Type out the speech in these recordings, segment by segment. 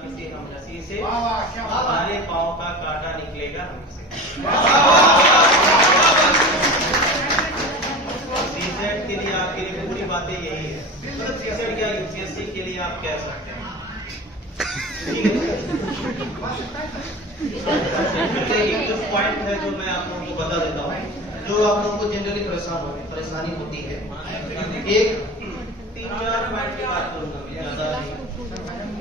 किसी हम नसी से, हमारे पाँव का कांटा निकलेगा हमसे। सीसेट के लिए आपके लिए पूरी बातें यही है। मतलब सीसेट क्या यूपीएससी के लिए आप कह सकते हैं। एक जो पॉइंट है जो मैं आप लोगों को बता देता हूँ, जो आप लोगों को जनरली परेशानी होती है। एक 3-4 पॉइंट की बात करूंगा, ज्यादा नहीं।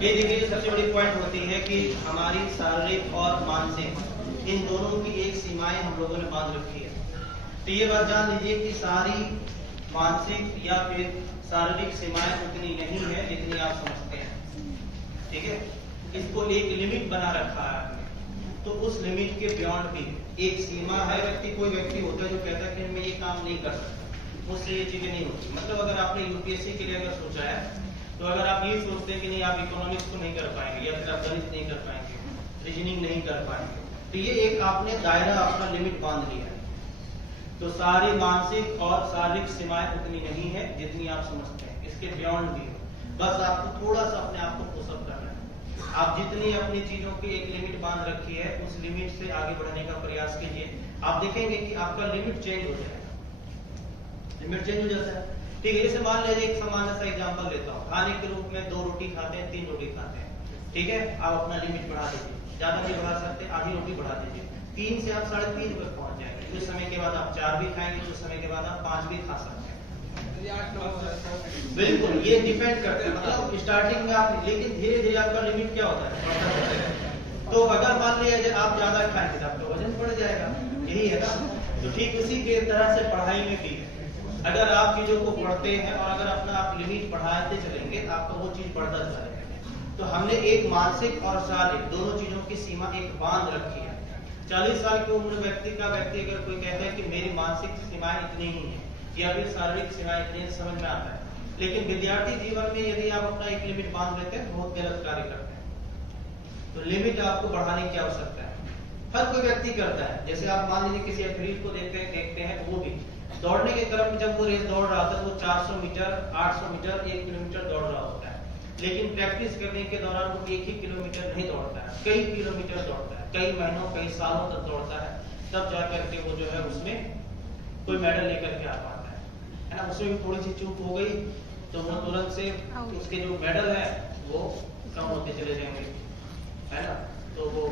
ये देखिए सबसे बड़ी पॉइंट होती है कि हमारी शारीरिक और मानसिक इन दोनों की एक सीमाएं हम लोगों ने बांध रखी है। तो ये बात जान लीजिए कि सारी मानसिक या फिर शारीरिक सीमाएं उतनी नहीं है जितनी आप समझते हैं। ठीक है, इसको एक लिमिट बना रखा है, तो उस लिमिट के बियॉन्ड भी एक सीमा है। कोई व्यक्ति होता है जो कहता है कि मैं ये काम नहीं कर सकता, मुझसे ये चीजें नहीं होती। मतलब अगर आपने यूपीएससी के लिए अगर सोचा है, तो अगर आप ये सोचते हैं कि नहीं आप इकोनॉमिक्स को नहीं कर पाएंगे, या फिर आप गणित नहीं कर पाएंगे, रीजनिंग नहीं कर पाएंगे, तो ये एक आपने दायरा अपना लिमिट बांध लिया है। तो सारी मानसिक और शारीरिक सीमाएं उतनी नहीं है जितनी आप समझते हैं, इसके बियॉन्ड भी है। बस आपको थोड़ा सा अपने आप को पुशअप करना है। आप जितनी अपनी चीजों की एक लिमिट बांध रखी है, उस लिमिट से आगे बढ़ने का प्रयास कीजिए। आप देखेंगे कि आपका लिमिट चेंज हो जाएगा। लिमिट चेंज हो जाता है, ठीक है। जैसे मान लीजिए एक सामान्य सा एग्जांपल लेता हूँ, खाने के रूप में 2 रोटी खाते हैं, 3 रोटी खाते हैं, ठीक है। आप अपना लिमिट बढ़ा दीजिए, ज्यादा नहीं बढ़ा सकते, आधी रोटी बढ़ा दीजिए। 3 से आप 3.5 पे पहुंच जाएंगे। कुछ समय के बाद आप 4 भी खाएंगे, कुछ समय के बाद आप 5 भी खा सकते हैं। बिल्कुल, ये डिपेंड करता है। मतलब स्टार्टिंग में आप, लेकिन धीरे धीरे आपका लिमिट क्या होता है, तो अगर मान लीजिए आप ज्यादा खाएंगे तो आपका वजन बढ़ जाएगा, यही है ना। तो ठीक उसी के तरह से पढ़ाई में भी अगर आप चीजों को पढ़ते हैं और अगर अपना आप लिमिट बढ़ाते चलेंगे, आपका वो चीज बढ़ता जाएगा। तो हमने एक मानसिक और शारीरिक दोनों चीजों की सीमा एक बांध रखी है। 40 साल की उम्र व्यक्ति अगर कोई कहता है कि मेरी मानसिक सीमाएं इतनी ही है या फिर शारीरिक सीमाएं इतनी, समझ में आता है। लेकिन विद्यार्थी जीवन में यदि आप अपना एक लिमिट बांध लेते हैं, बहुत गलत कार्य करते हैं। तो लिमिट आपको बढ़ाने की आवश्यकता है। हर कोई व्यक्ति करता है। जैसे आप मान लीजिए किसी एथलीट को देखते हैं, वो भी दौड़ने के क्रम में जब वो रेस दौड़ रहा था, वो 400 मीटर, 800 मीटर, 1 किलोमीटर दौड़ रहा होता है। लेकिन प्रैक्टिस करने के दौरान वो 1 ही किलोमीटर नहीं दौड़ता है, कई किलोमीटर दौड़ता है, कई महीनों, कई सालों तक दौड़ता है। तब जाकर के वो जो है उसमें कोई मेडल लेकर के आ पाता है ना। उसमें भी थोड़ी सी चूक हो गई तो वो तुरंत से उसके जो मेडल है वो कम होते चले जाएंगे, है ना। तो वो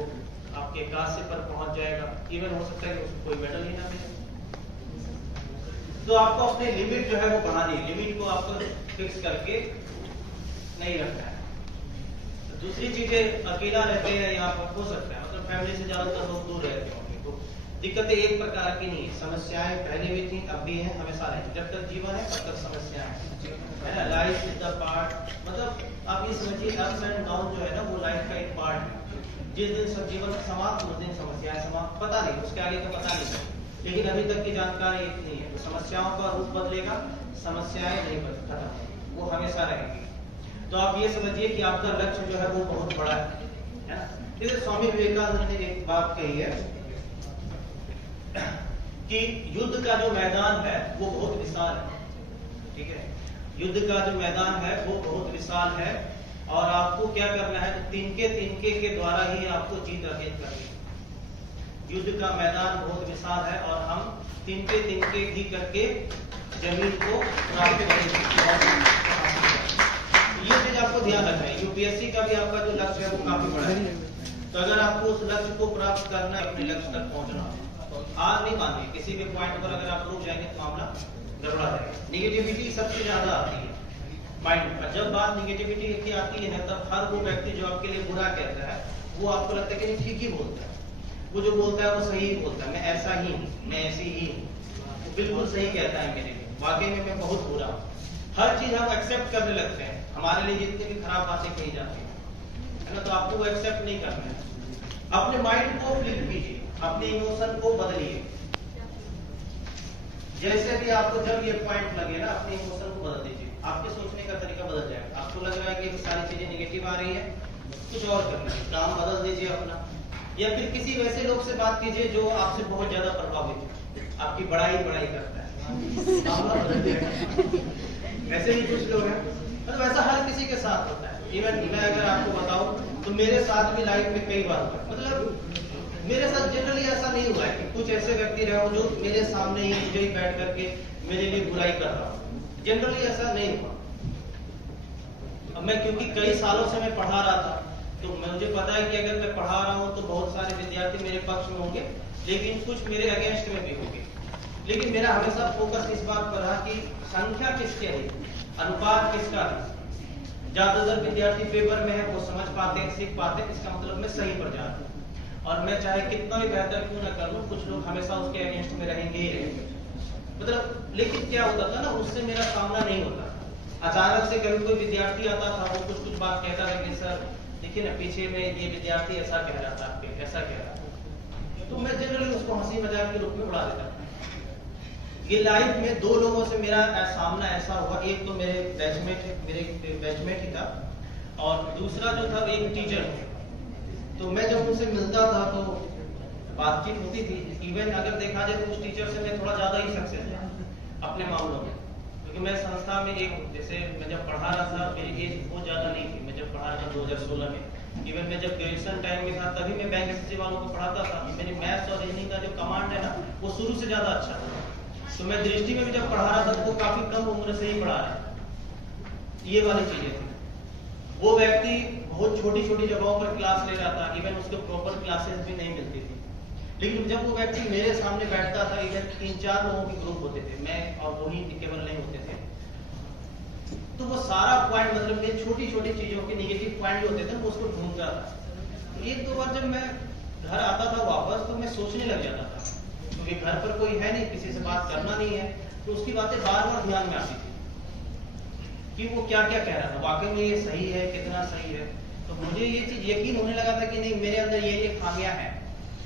आपके कांस्य पर पहुंच जाएगा, इवन हो सकता है कि उसको कोई मेडल ही ना मिले। तो आपको अपने लिमिट जो है वो बढ़ानी है, लिमिट को आपको फिक्स करके नहीं रखना है। तो दूसरी चीजें, अकेला रहते हैं या हो सकता है, मतलब फैमिली से ज्यादातर लोग दूर रहते होंगे, तो दिक्कतें एक प्रकार की नहीं है। समस्याएं पहले भी थी, अब भी हैं, हमेशा रहेंगी। जब तक जीवन है तब तक समस्याएं हैं, है ना। लाइफ इज द पार्ट, मतलब आप ये समझिए अप्स एंड डाउन जो है ना, वो लाइफ का एक पार्ट है। जिस दिन सब जीवन समाप्त, उस दिन समस्याएं समाप्त, पता नहीं उसके आगे का पता नहीं, लेकिन अभी तक की जानकारी इतनी है। तो समस्याओं का रूप बदलेगा, समस्याएं नहीं खत्म, वो हमेशा रहेंगी। तो आप ये समझिए कि आपका लक्ष्य जो है वो बहुत बड़ा है ना। जैसे स्वामी विवेकानंद ने एक बात कही है कि युद्ध का जो मैदान है वो बहुत विशाल है, ठीक है। युद्ध का जो मैदान है वो बहुत विशाल है, और आपको क्या करना है, तिनके के द्वारा ही आपको जीत अर्जित करनी है। युद्ध का मैदान बहुत विशाल है और हम तिनके ही करके जमीन को प्राप्त करेंगे। ये चीज आपको ध्यान रखना है। यूपीएससी का भी आपका जो लक्ष्य है वो काफी बड़ा है। तो अगर आपको उस लक्ष्य को प्राप्त करना है, अपने लक्ष्य तक पहुंचना, आज नहीं मानिए, किसी भी पॉइंट पर अगर आप रुक जाएंगे तो मामला गड़बड़ा जाएगा। निगेटिविटी सबसे ज्यादा आती है माइंड में। जब बात निगेटिविटी की आती है तब हर वो व्यक्ति जो आपके लिए बुरा कहता है, वो आपको लगता है कि ठीक ही बोलता है, वो जो बोलता है वो सही बोलता है, मैं ऐसा ही हूँ, मैं ऐसी ही हूँ, वो बिल्कुल सही कहता है मेरे लिए, वाकई में मैं बहुत बुरा हूँ। हर चीज हम एक्सेप्ट करने लगते हैं, हमारे लिए जितनी भी खराब बातें कही जाती है ना, तो आपको वो एक्सेप्ट नहीं करना है। अपने माइंड को फ्लिप कीजिए, अपने इमोशन को बदलिए। जैसे भी आपको जब ये पॉइंट लगे ना, अपने इमोशन को बदल दीजिए, आपके सोचने का तरीका बदल जाएगा। आपको लग रहा है कि सारी चीजें नेगेटिव आ रही है, कुछ और करना है, काम बदल दीजिए अपना, या फिर किसी वैसे लोग से बात कीजिए जो आपसे बहुत ज्यादा प्रभावित है, आपकी बड़ाई करता है, वैसे भी कुछ लोग हैं, मतलब ऐसा हर किसी के साथ होता है। इवन मैं अगर आपको बताऊं तो मेरे साथ भी लाइफ में कई बार हुआ, मतलब मेरे साथ जनरली ऐसा नहीं हुआ है कि कुछ ऐसे व्यक्ति रहे हो जो मेरे सामने ही मुझे ही बैठ करके मेरे लिए बुराई कर रहा हो, जनरली ऐसा नहीं हुआ। अब मैं क्योंकि कई सालों से मैं पढ़ा रहा था, तो मुझे पता है कि अगर मैं पढ़ा रहा हूँ तो बहुत सारे विद्यार्थी मेरे पक्ष में होंगे, लेकिन कुछ मेरे अगेंस्ट में भी होंगे। लेकिन मेरा हमेशा फोकस इस बात पर रहा कि संख्या किसके है, अनुपात किसका है। ज्यादातर विद्यार्थी पेपर में है, वो समझ पाते हैं, सीख पाते हैं, इसका मतलब मैं सही पर जा रहा हूँ। और मैं चाहे कितना भी बेहतर क्यों ना कर लूं, कुछ लोग हमेशा उसके अगेंस्ट में रहेंगे ही रहेंगे। मतलब लेकिन क्या होता था ना, उससे मेरा सामना नहीं होता। अचानक से कभी कोई विद्यार्थी आता था, वो कुछ कुछ बात कहता था कि सर देखिए ना पीछे में ये विद्यार्थी ऐसा कह रहा था, आपके ऐसा कह रहा था, तो मैं जनरली उसको हंसी मजाक के रूप में उड़ा देता था। ये लाइफ में दो लोगों से मेरा सामना ऐसा हुआ, एक तो मेरे बैचमेट ही था, और दूसरा जो था एक टीचर। तो मैं जब उनसे मिलता था तो बातचीत होती थी। इवन अगर देखा जाए तो उस टीचर से मैं थोड़ा ज्यादा ही सक्सेस था अपने मामलों में, क्योंकि मैं संस्था में एक, जैसे मैं जब पढ़ा रहा था मेरी एज बहुत ज्यादा नहीं थी, मैं जब पढ़ा रहा था 2016 में। इवन मैं जब ग्रेजुएशन टाइम में था तभी मैं बैंक एसएससी वालों को पढ़ाता था। मेरी मैथ्स और रीजनिंग का जो कमांड है ना, वो शुरू से ज्यादा अच्छा था। तो मैं दृष्टि में भी जब पढ़ा रहा था तो वो काफी कम उम्र से ही पढ़ा रहा था। ये वाली चीजें थी। वो व्यक्ति बहुत छोटी छोटी जगहों पर क्लास ले रहा था, इवन उसको प्रॉपर क्लासेस भी नहीं मिलती थी। लेकिन जब वो व्यक्ति मेरे सामने बैठता था, इधर 3-4 लोगों के ग्रुप होते थे, मैं और वही केवल नहीं होते थे, तो वो सारा पॉइंट, मतलब ये छोटी छोटी चीजों के नेगेटिव पॉइंट जो होते थे वो उसको ढूंढता था। तो एक दो बार जब मैं घर आता था वापस, तो मैं सोचने लग जाता था, क्योंकि घर पर कोई है नहीं, किसी से बात करना नहीं है, तो उसकी बातें बार बार ध्यान में आती थी कि वो क्या क्या कह रहा था, वाकई में ये सही है, कितना सही है। तो मुझे ये चीज यकीन होने लगा था कि नहीं, मेरे अंदर ये खामियां हैं।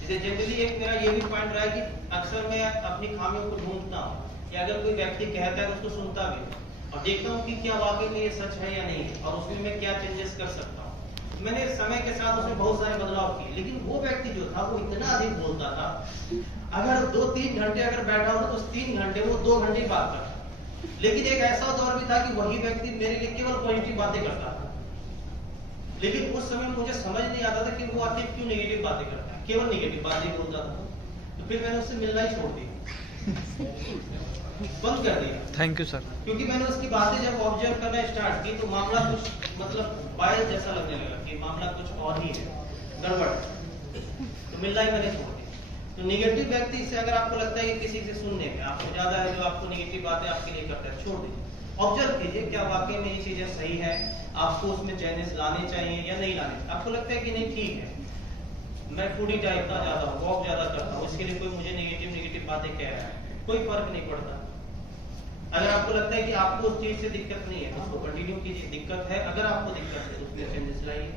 जैसे जनरली एक मेरा ये भी पॉइंट रहा है कि अक्सर मैं अपनी खामियों को ढूंढता हूँ, या अगर कोई व्यक्ति कहता है उसको सुनता भी और देखता हूँ कि क्या वाकई में ये सच है या नहीं है, और उसमें मैं क्या चेंजेस कर सकता हूँ। मैंने समय के साथ उसमें बहुत सारे बदलाव किए, लेकिन वो व्यक्ति जो था वो इतना अधिक बोलता था, अगर 2-3 घंटे अगर बैठा हो तो 3 घंटे वो 2 घंटे बात करता। लेकिन एक ऐसा दौर भी था कि वही व्यक्ति मेरे लिए केवल पॉजिटिव बातें करता था, लेकिन उस समय मुझे समझ नहीं आता था कि वो आखिर क्यों नेगेटिव बातें करता है, केवल नेगेटिव बातें बोलता था। तो फिर मैंने उससे मिलना ही छोड़ दिया, बंद कर दिया। Thank you sir. क्योंकि मैंने उसकी बातें जब ऑब्जर्व करना स्टार्ट की तो मामला कुछ मतलब बायस जैसा लगने लगा कि मामला कुछ और ही है, गड़बड़। तो मिलना ही मैंने छोड़ दिया। तो नेगेटिव व्यक्ति से अगर आपको लगता है कि किसी से सुनने में आपको ज्यादा है, जो आपको नेगेटिव बातें आपके लिए करता है, छोड़ दीजिए। ऑब्जर्व कीजिए क्या वाकई में ये चीजें सही है, आपको उसमें चेंजेस लाने चाहिए या नहीं लाने। आपको लगता है कि नहीं ठीक है, मैं फूडी टाइप का ज्यादा हूँ, वॉक ज्यादा करता हूँ, इसके लिए कोई मुझे नेगेटिव बातें कह रहा है, कोई फर्क नहीं पड़ता। अगर आपको लगता है कि आपको उस चीज से दिक्कत नहीं है, उसको कंटिन्यू कीजिए। दिक्कत है, अगर आपको दिक्कत है तो उसमें चेंजेस लाइए।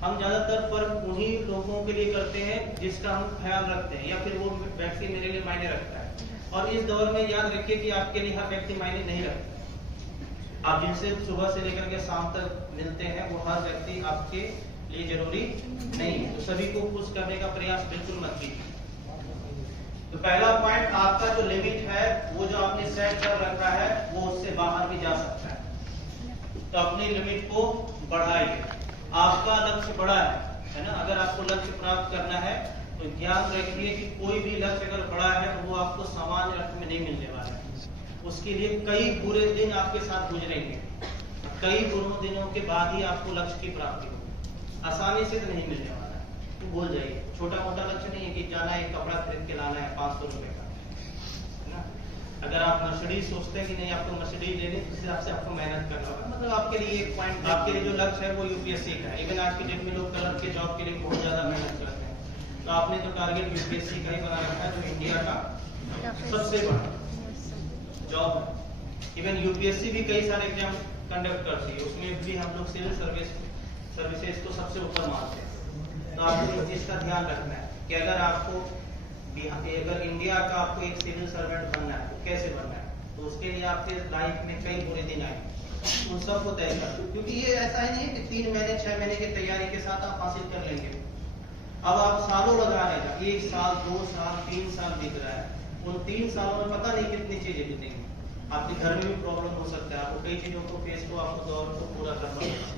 हम ज्यादातर फर्क उन्हीं लोगों के लिए करते हैं जिसका हम ख्याल रखते हैं, या फिर वो व्यक्ति मेरे लिए मायने रखता है। और इस दौर में याद रखिए कि आपके लिए हर व्यक्ति मायने नहीं रखता। आप जिनसे सुबह से लेकर के शाम तक मिलते हैं वो हर व्यक्ति आपके लिए जरूरी नहीं है। तो सभी को खुश करने का प्रयास बिल्कुल मत कीजिए। तो पहला पॉइंट, आपका जो लिमिट है वो जो आपने सेट कर रखा है वो उससे बाहर भी जा सकता है। तो अपनी लिमिट को बढ़ाइए। आपका लक्ष्य बड़ा है ना, अगर आपको लक्ष्य प्राप्त करना है तो ध्यान रखिए कि कोई भी लक्ष्य अगर बड़ा है तो वो आपको सामान्य अर्थ में नहीं मिलने वाला है। उसके लिए कई बुरे दिन आपके साथ गुजरेंगे, कई बुरे दिनों के बाद ही आपको लक्ष्य की प्राप्ति होगी, आसानी से तो नहीं मिलने वाला है। तो भूल जाइए, छोटा मोटा लक्ष्य नहीं है कि जाना है कपड़ा खरीद के लाना है 500 रुपए का, है ना। अगर आप मर्सिडीज सोचते हैं कि नहीं आपको मर्सिडीज लेनी, उस हिसाब से आपको मेहनत करना होगा। मतलब आपके लिए एक पॉइंट, आपके लिए जो लक्ष्य है वो यूपीएससी का है। इवन आज की डेट में लोग कलर के जॉब के लिए बहुत ज्यादा मेहनत करते हैं, तो आपने तो टारगेट यूपीएससी का ही बना रखा है, जो इंडिया का सबसे बड़ा जॉब है। इवन यूपीएससी भी कई सारे एग्जाम कंडक्ट करती है, उसमें भी हम लोग सिविल सर्विसेज को सबसे ऊपर मानते हैं। तो आपको इस चीज का ध्यान रखना है कि अगर आपको अगर इंडिया का आपको एक सिविल सर्वेंट बनना है तो कैसे बनना है, तो उसके लिए आपके लाइफ में कई बुरे दिन आए, उन सबको तय कर, क्योंकि ये ऐसा ही नहीं है कि 3 महीने 6 महीने की तैयारी के साथ आप हासिल कर लेंगे। अब आप सालों लगा रहेगा, 1 साल 2 साल 3 साल बीत रहा है, उन 3 सालों में पता नहीं कितनी चीजें बीतेंगी। आपके घर में भी प्रॉब्लम हो सकता है, आपको कई चीजों को फेस को आपको दौर को पूरा करना होगा। तो 3 साल में 3 चीजें, 1 साल 2 साल 3 साल बीत रहा है, उन 3 सालों में पता नहीं कितनी चीजें बीतेंगी। आपके घर में भी प्रॉब्लम हो सकता है, आपको कई चीजों को फेस को आपको दौर को पूरा करना होगा।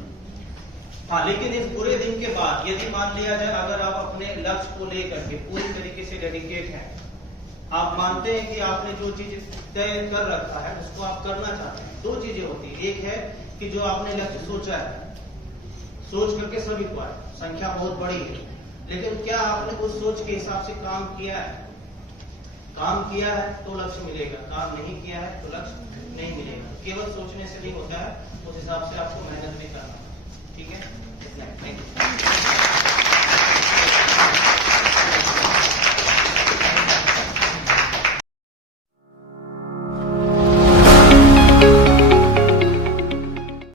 तो हाँ, लेकिन इस बुरे दिन के बाद यदि मान लिया जाए अगर आप अपने लक्ष्य को लेकर के पूरी तरीके से डेडिकेट हैं, आप मानते हैं कि आपने जो चीज तय कर रखा है उसको आप करना चाहते हैं, दो चीजें होती है। एक है कि जो आपने लक्ष्य सोचा है, सोच करके सभी को आए, संख्या बहुत बड़ी है, लेकिन क्या आपने उस सोच के हिसाब से काम किया है? काम किया है तो लक्ष्य मिलेगा, काम नहीं किया है तो लक्ष्य नहीं मिलेगा। केवल सोचने से नहीं होता है, उस हिसाब से आपको मेहनत भी करना। ठीक है, थैंक यू।